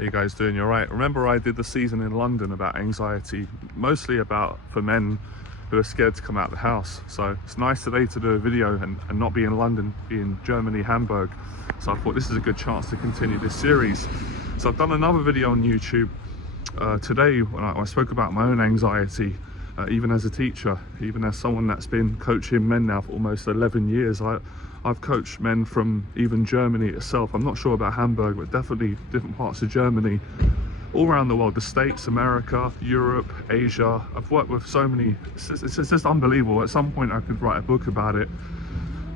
How you guys doing? You're right. Remember I did the season in London about anxiety, mostly about for men who are scared to come out of the house. So it's nice today to do a video and not be in London, be in Germany, Hamburg. So I thought this is a good chance to continue this series. So I've done another video on YouTube today when I spoke about my own anxiety, even as a teacher, even as someone that's been coaching men now for almost 11 years. I've coached men from even Germany itself. I'm not sure about Hamburg, but definitely different parts of Germany, all around the world, the States, America, Europe, Asia. I've worked with so many, it's just unbelievable. At some point I could write a book about it.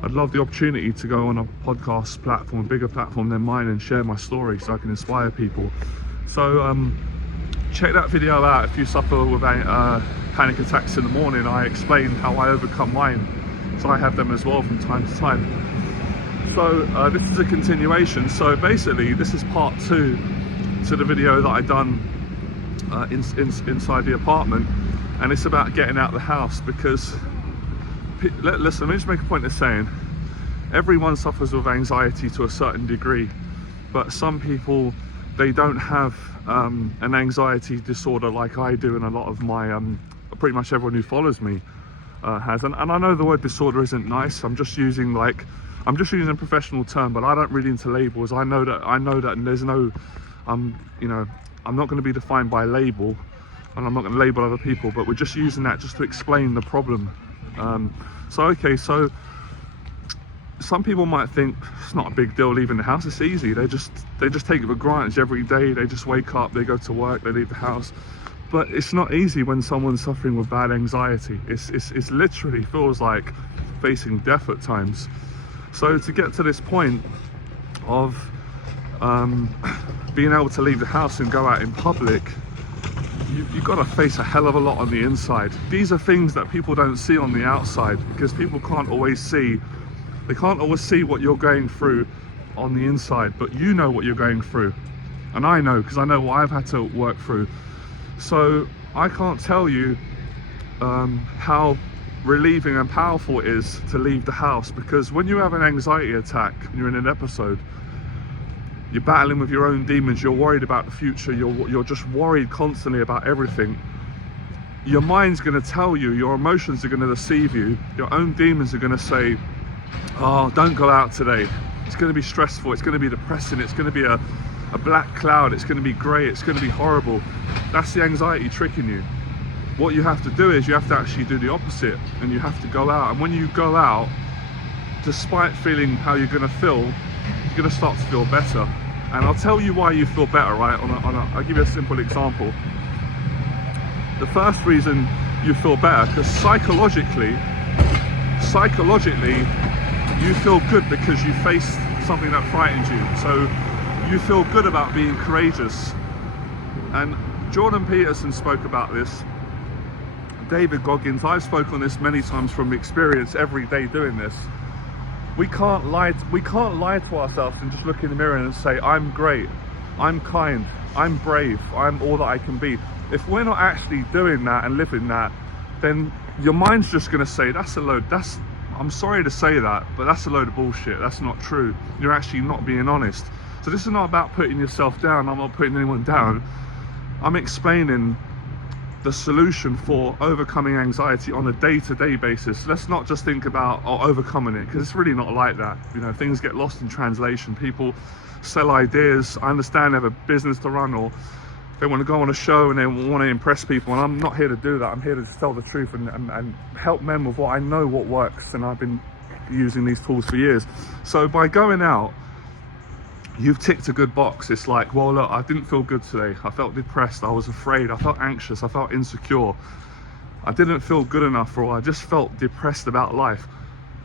I'd love the opportunity to go on a podcast platform, a bigger platform than mine, and share my story so I can inspire people. So check that video out if you suffer with panic attacks in the morning. I explain how I overcome mine. So I have them as well from time to time. So this is a continuation. So basically this is part 2 to the video that I done inside the apartment, and it's about getting out of the house. Because listen, let me just make a point of saying everyone suffers with anxiety to a certain degree, but some people, they don't have an anxiety disorder like I do, and a lot of my pretty much everyone who follows me has. And I know the word disorder isn't nice. I'm just using a professional term, but I don't read into labels. I know that there's no you know, I'm not going to be defined by a label, and I'm not going to label other people, but we're just using that just to explain the problem. So some people might think it's not a big deal leaving the house, it's easy. They just take it for granted every day. They just wake up, they go to work, they leave the house. But it's not easy when someone's suffering with bad anxiety. It's literally feels like facing death at times. So to get to this point of being able to leave the house and go out in public, you've got to face a hell of a lot on the inside. These are things that people don't see on the outside, because people can't always see. They can't always see what you're going through on the inside, but you know what you're going through. And I know, because I know what I've had to work through. So I can't tell you how relieving and powerful it is to leave the house, because when you have an anxiety attack and you're in an episode, you're battling with your own demons, you're worried about the future, you're just worried constantly about everything. Your mind's going to tell you, your emotions are going to deceive you, your own demons are going to say, oh, don't go out today, it's going to be stressful, it's going to be depressing, it's going to be a black cloud, it's going to be grey, it's going to be horrible. That's the anxiety tricking you. What you have to do is you have to actually do the opposite, and you have to go out. And when you go out, despite feeling how you're going to feel, you're going to start to feel better. And I'll tell you why you feel better, right? I'll give you a simple example. The first reason you feel better, because psychologically you feel good because you faced something that frightens you. So you feel good about being courageous. And Jordan Peterson spoke about this, David Goggins, I've spoken on this many times from experience every day doing this. We can't lie to ourselves and just look in the mirror and say, I'm great, I'm kind, I'm brave, I'm all that I can be. If we're not actually doing that and living that, then your mind's just going to say, I'm sorry to say that, but that's a load of bullshit, that's not true. You're actually not being honest. So this is not about putting yourself down, I'm not putting anyone down. I'm explaining the solution for overcoming anxiety on a day-to-day basis. Let's not just think about overcoming it, because it's really not like that. You know, things get lost in translation. People sell ideas. I understand they have a business to run, or they want to go on a show and they want to impress people, and I'm not here to do that. I'm here to just tell the truth and help men with what I know what works, and I've been using these tools for years. So by going out, you've ticked a good box. It's like, well, look, I didn't feel good today. I felt depressed, I was afraid, I felt anxious, I felt insecure, I didn't feel good enough, or I just felt depressed about life,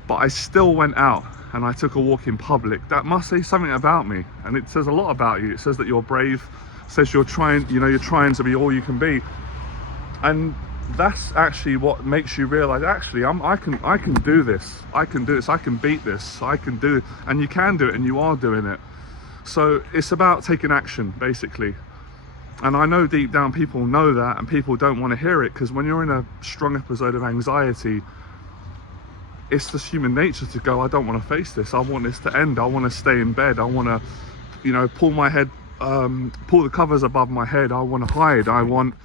but I still went out and I took a walk in public. That must say something about me, and it says a lot about you. It says that you're brave, it says you're trying to be all you can be. And that's actually what makes you realize, actually, I can do this, I can beat this, I can do it. And you can do it, and you are doing it. So it's about taking action, basically. And I know deep down people know that, and people don't want to hear it, because when you're in a strong episode of anxiety, it's just human nature to go, I don't want to face this, I want this to end, I want to stay in bed, I want to, you know, pull my head pull the covers above my head. I want to hide. I want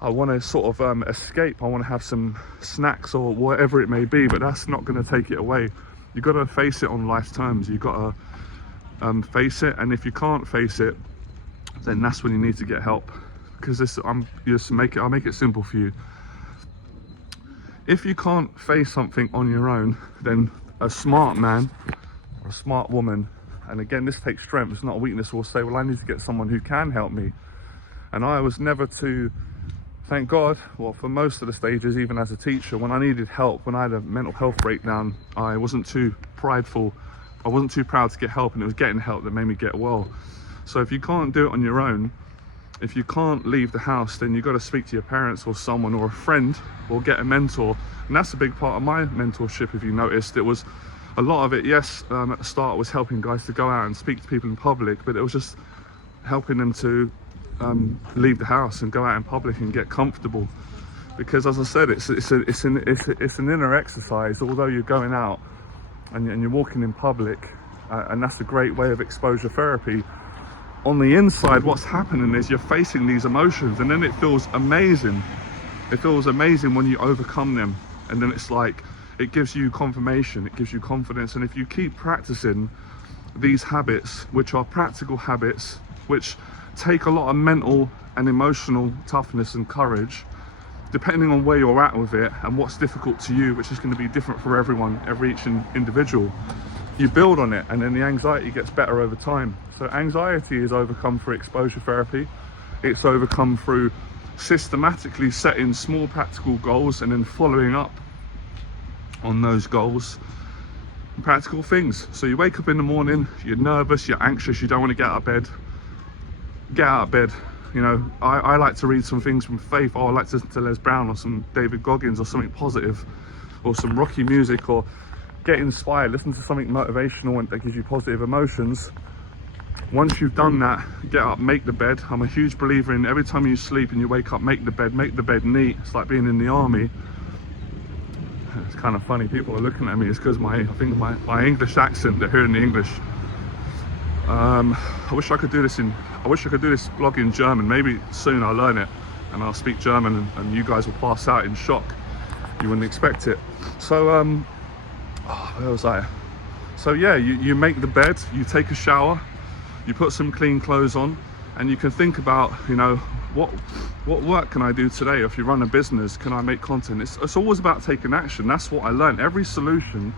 to sort of escape. I want to have some snacks or whatever it may be, but that's not going to take it away. You got to face it on life's terms. You got to face it, and if you can't face it, then that's when you need to get help. Because I'll make it simple for you. If you can't face something on your own, then a smart man or a smart woman, and again, this takes strength, it's not a weakness, will say, well, I need to get someone who can help me. And I was never too, thank God, well, for most of the stages, even as a teacher, when I needed help, when I had a mental health breakdown, I wasn't too prideful. I wasn't too proud to get help, and it was getting help that made me get well. So if you can't do it on your own, if you can't leave the house, then you've got to speak to your parents or someone or a friend, or get a mentor. And that's a big part of my mentorship. If you noticed, it was a lot of it, yes, at the start was helping guys to go out and speak to people in public, but it was just helping them to leave the house and go out in public and get comfortable. Because as I said, it's an inner exercise. Although you're going out and you're walking in public, and that's a great way of exposure therapy, on the inside what's happening is you're facing these emotions, and then it feels amazing. It feels amazing when you overcome them, and then it's like it gives you confirmation, it gives you confidence. And if you keep practicing these habits, which are practical habits, which take a lot of mental and emotional toughness and courage, depending on where you're at with it and what's difficult to you, which is going to be different for everyone, each individual, you build on it, and then the anxiety gets better over time. So anxiety is overcome through exposure therapy. It's overcome through systematically setting small practical goals and then following up on those goals. Practical things. So you wake up in the morning, you're nervous, you're anxious, you don't want to get out of bed. Get out of bed. You know, I like to read some things from faith. I like to listen to Les Brown or some David Goggins or something positive, or some Rocky music, or get inspired, listen to something motivational that gives you positive emotions. Once you've done that, get up, make the bed. I'm a huge believer in every time you sleep and you wake up, make the bed neat. It's like being in the army. It's kind of funny, people are looking at me. It's because I think my English accent, they're hearing the English. I wish I could do this blog in German. Maybe soon I'll learn it and I'll speak German, and you guys will pass out in shock. You wouldn't expect it. So where was I? So yeah, you make the bed, you take a shower, you put some clean clothes on, and you can think about, you know, what work can I do today? If you run a business, can I make content? It's always about taking action. That's what I learned. Every solution,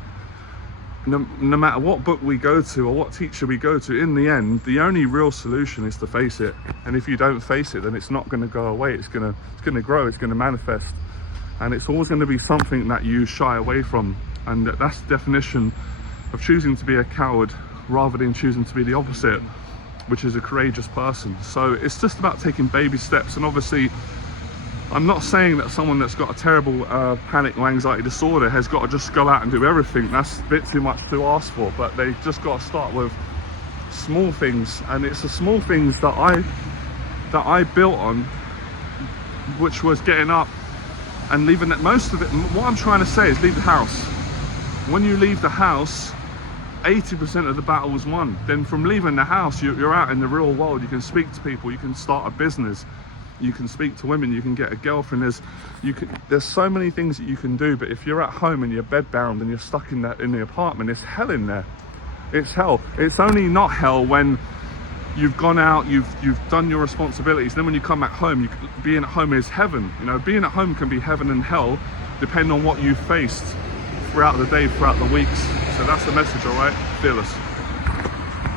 no matter what book we go to or what teacher we go to, in the end, the only real solution is to face it. And if you don't face it, then it's not going to go away. It's going to grow. It's going to manifest, and it's always going to be something that you shy away from. And that's the definition of choosing to be a coward rather than choosing to be the opposite, which is a courageous person. So it's just about taking baby steps. And obviously, I'm not saying that someone that's got a terrible panic or anxiety disorder has got to just go out and do everything. That's a bit too much to ask for, but they've just got to start with small things. And it's the small things that I built on, which was getting up and leaving that. Most of it, what I'm trying to say is leave the house. When you leave the house, 80% of the battle was won. Then from leaving the house, you're out in the real world. You can speak to people, you can start a business, you can speak to women, you can get a girlfriend. There's so many things that you can do. But if you're at home and you're bedbound and you're stuck in the apartment, it's hell in there. It's hell. It's only not hell when you've gone out, you've done your responsibilities. Then when you come back home, being at home is heaven. You know, being at home can be heaven and hell depending on what you've faced throughout the day, throughout the weeks. So that's the message, all right? Fearless.